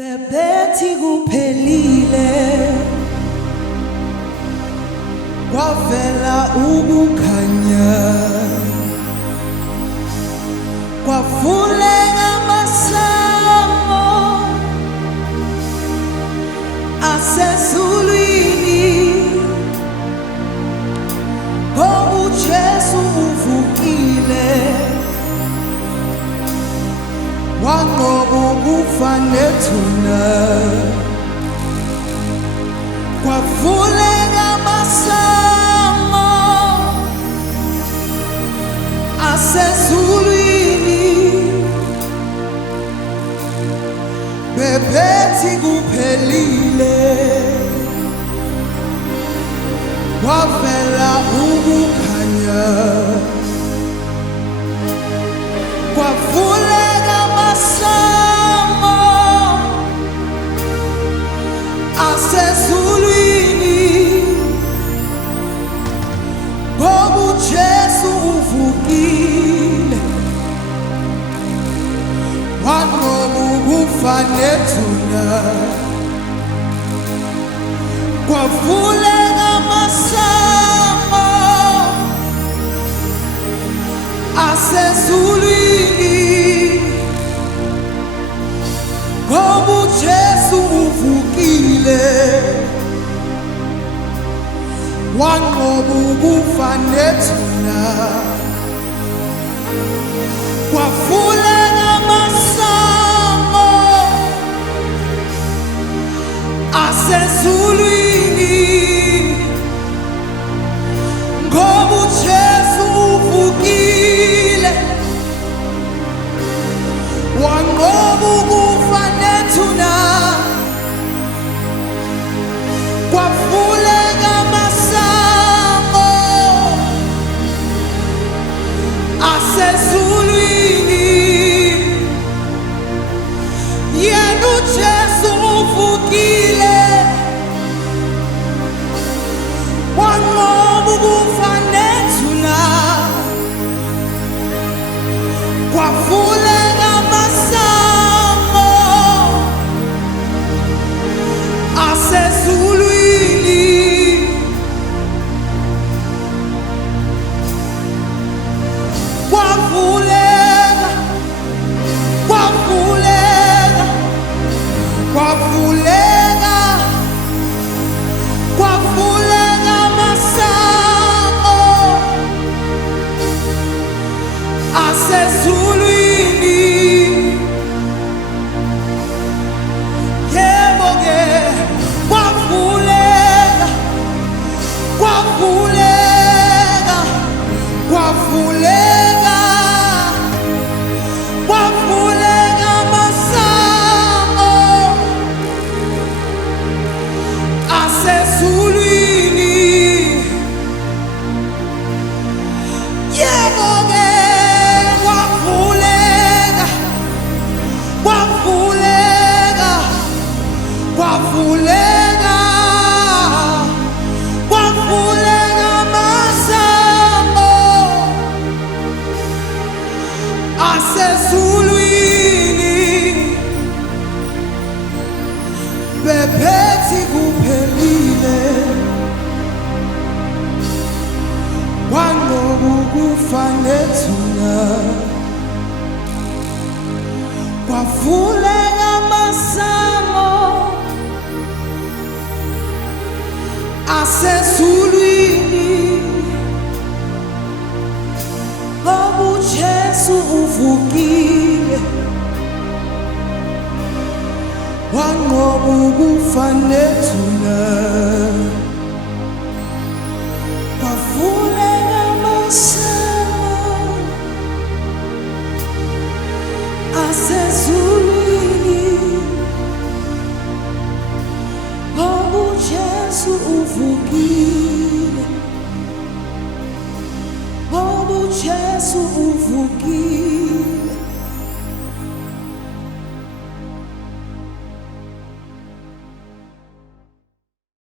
Bebethi kuphelile kwavela ukukhanya kwavuleka amasango asezulwini ngoba uJesu uvukile wanqoba ukufa nethuna kwavuleka amasango asezulwini bebethi kuphelile kwavela ukukhanya kwavuleka amasango asezulwini ngoba uJesu uvukile wanqoba ukufa nethuna kwavuleka amasango asezulwini ngoba uJesu uvukile wanqoba ukufa nethuna kwavuleka amasango asezulwini ngoba uJesu uvukile wanqoba ukufa nethuna kwavuleka amasango asezulwini yena uJesu uvukile wanqoba ukufa nethuna kwavuleka amasango asezulwini kwavuleka kwavuleka kwavuleka kwavuleka amasango asezulwini yebo-ke kwavuleka kwavuleka kwavuleka kwavuleka amasango asezulwini yebo-ke kwavuleka kwavuleka kwavuleka kwavuleka amasango asezulwini bebethi kuphelile wanqoba ukufa nethuna kwavuleka amasango asezulwini ngoba uJesu uvukile wanqoba ukufa nethuna kwavuleka amasango asezulwini ngoba uJesu uvukile ngoba uJesu uvukile